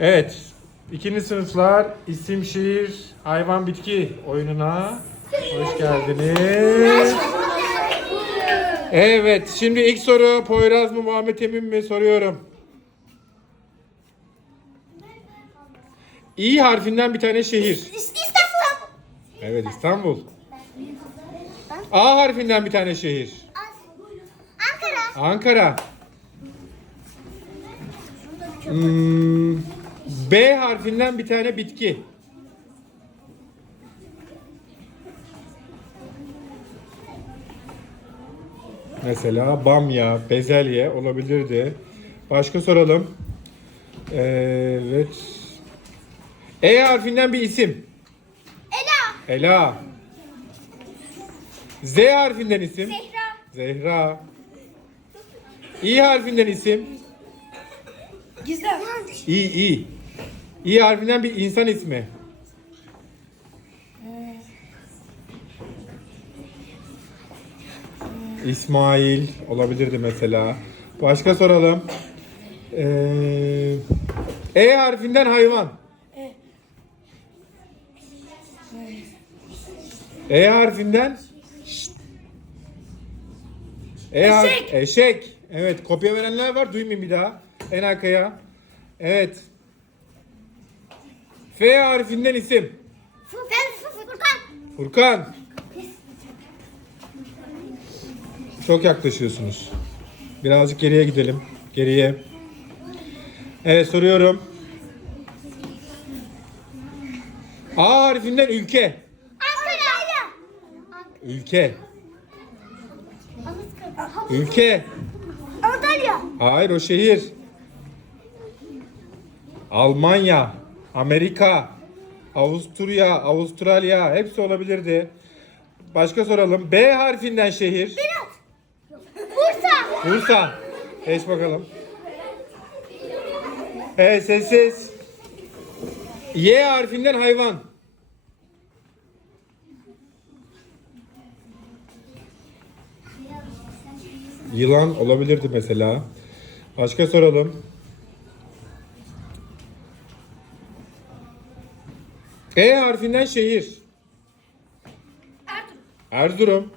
Evet. İkinci sınıflar isim, şiir, hayvan, bitki oyununa hoş geldiniz. Evet. Şimdi ilk soru Poyraz mı Muhammed Emin mi soruyorum. İ harfinden bir tane şehir. İstanbul. Evet İstanbul. A harfinden bir tane şehir. Ankara. Ankara. Hmm, B harfinden bir tane bitki. Mesela bamya, bezelye olabilirdi. Başka soralım. Evet. E harfinden bir isim. Ela. Ela. Z harfinden isim. Zehra. Zehra. İ harfinden isim. Gizem. İ, İ. İ harfinden bir insan ismi. İsmail olabilirdi mesela. Başka soralım. Ee, e harfinden hayvan. E harfinden Şşt. E har- Eşek. eşek. Evet, kopya verenler var. Duymayayım bir daha. En arkaya. Evet. F harfinden isim. Furkan. Çok yaklaşıyorsunuz. Birazcık geriye gidelim. Geriye. Evet soruyorum. A harfinden ülke. Ankara. Ülke. Ülke. Antalya. Hayır o şehir. Almanya, Amerika, Avusturya, Avustralya hepsi olabilirdi. Başka soralım. B harfinden şehir. Bursa. Bursa. Geç bakalım. Evet sessiz. Y harfinden hayvan. Yılan olabilirdi mesela. Başka soralım. E harfinden şehir. Erzurum.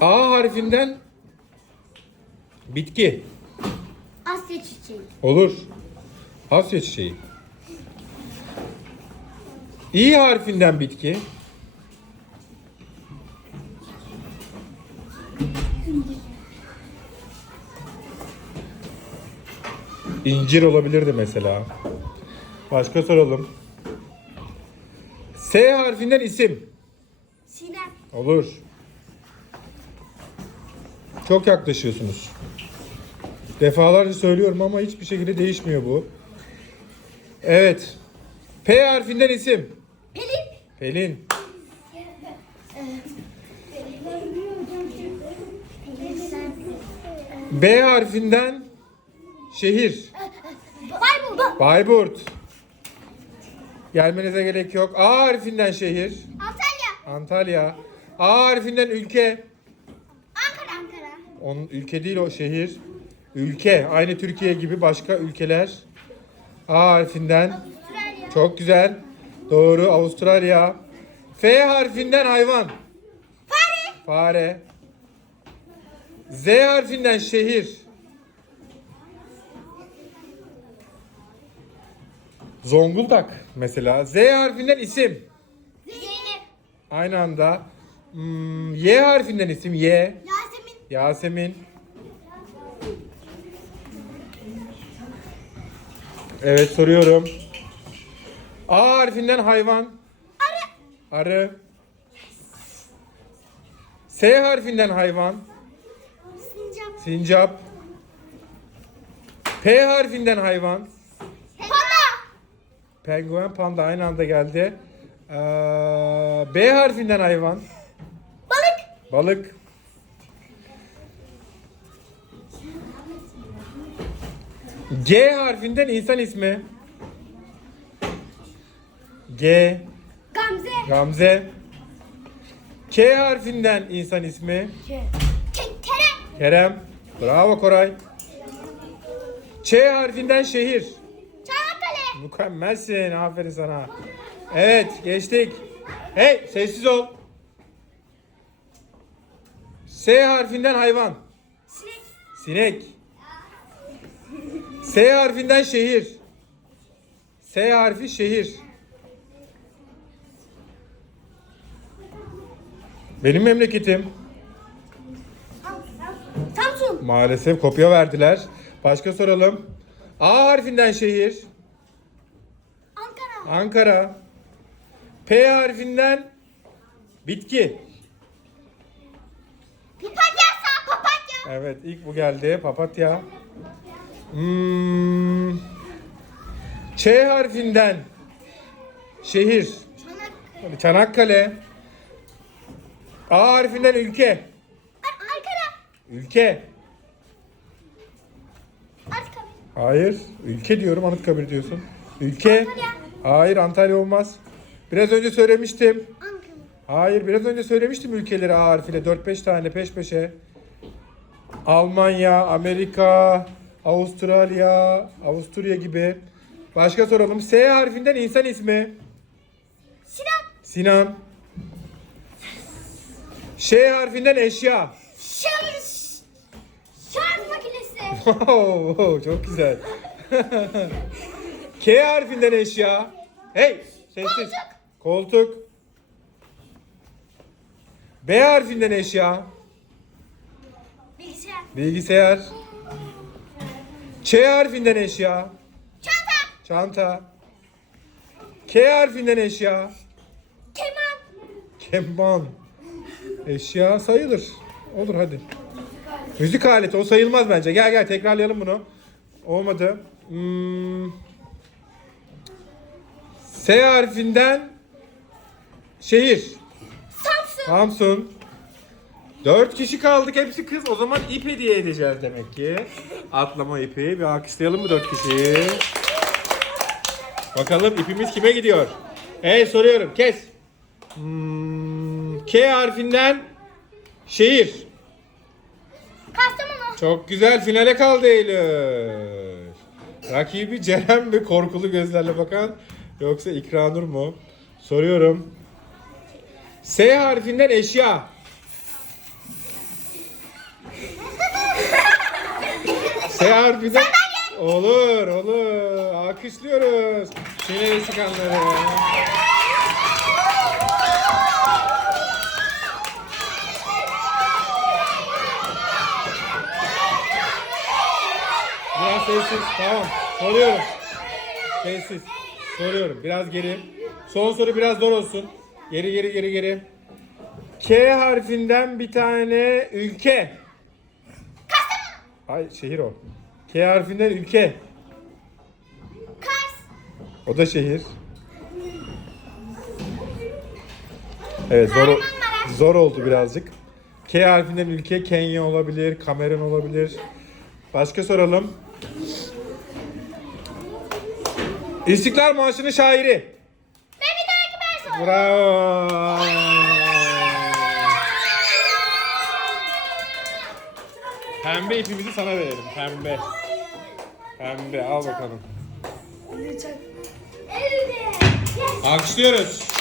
A harfinden bitki. Asya çiçeği. Olur. Asya çiçeği. İ harfinden bitki. İncir olabilirdi mesela. Başka soralım. S harfinden isim. Sinem. Olur. Çok yaklaşıyorsunuz. Defalarca söylüyorum ama hiçbir şekilde değişmiyor bu. Evet. P harfinden isim. Pelin. Pelin. B harfinden şehir. Bayburt. Bayburt. Gelmenize gerek yok. A harfinden şehir. Antalya. Antalya. A harfinden ülke. Ankara. Ankara. Onun ülke değil o şehir. Ülke. Aynı Türkiye gibi başka ülkeler. A harfinden. Avustralya. Çok güzel. Doğru. Avustralya. F harfinden hayvan. Fare. Fare. Z harfinden şehir. Zonguldak mesela. Z harfinden isim. Zeynep. Aynı anda. Hmm, y harfinden isim. Y. Yasemin. Yasemin. Evet soruyorum. A harfinden hayvan. Arı. Arı. S harfinden hayvan. Sincap. Sincap. P harfinden hayvan. Penguen, panda aynı anda geldi. Ee, B harfinden hayvan. Balık. Balık. G harfinden insan ismi. G. Gamze. Gamze. K harfinden insan ismi. Ke- Kerem. Kerem. Bravo Koray. Ç harfinden şehir. Mükemmelsin. Aferin sana. Evet geçtik. Hey sessiz ol. S harfinden hayvan. Sinek. Sinek. S harfinden şehir. S harfi şehir. Benim memleketim. Samsun. Maalesef kopya verdiler. Başka soralım. A harfinden şehir. Ankara. P harfinden bitki. Papatya. Papatya. Evet ilk bu geldi. Papatya. Hmm. Ç harfinden şehir. Çanakkale. Çanakkale. A harfinden ülke. Ankara. Ülke. Anıtkabir. Hayır. Ülke diyorum Anıtkabir diyorsun. Ülke. Antalya. Hayır Antalya olmaz. Biraz önce söylemiştim. Ankara. Hayır biraz önce söylemiştim ülkeleri A harfiyle 4-5 tane peş peşe. Almanya, Amerika, Avustralya, Avusturya gibi. Başka soralım. S harfinden insan ismi. Sinan. Sinan. Ş harfinden eşya. Şarj. Şarj makinesi. Wow, çok güzel. K harfinden eşya. Hey, sessiz. Koltuk. Koltuk. B harfinden eşya. Bilgisayar. Bilgisayar. Ç harfinden eşya. Çanta. Çanta. K harfinden eşya. Keman. Keman. Eşya sayılır. Olur hadi. Müzik aleti o sayılmaz bence. Gel gel tekrarlayalım bunu. Olmadı. Hmm. S harfinden şehir. Samsun. Samsun. Dört kişi kaldık hepsi kız. O zaman ip hediye edeceğiz demek ki. Atlama ipi. Bir alkışlayalım mı dört kişiyi? Bakalım ipimiz kime gidiyor? Evet soruyorum. Kes. Hmm, K harfinden şehir. Kastamonu. Çok güzel finale kaldı Eylül. Rakibi Ceren mi korkulu gözlerle bakan yoksa İkranur mu? Soruyorum. S harfinden eşya. S harfinden... Olur olur. Alkışlıyoruz. Finale çıkanları. Biraz sessiz. Tamam. Soruyorum. Sessiz. Soruyorum. Biraz geri. Son soru biraz zor olsun. Geri geri geri geri. K harfinden bir tane ülke. Ay şehir o. K harfinden ülke. Kars. O da şehir. Evet zor, zor oldu birazcık. K harfinden ülke Kenya olabilir, Kamerun olabilir. Başka soralım. İstiklal Marşı'nın şairi. Ve bir dahaki ben sorayım. Bravo. Pembe ipimizi sana verelim. Pembe. Pembe al bakalım. Alkışlıyoruz.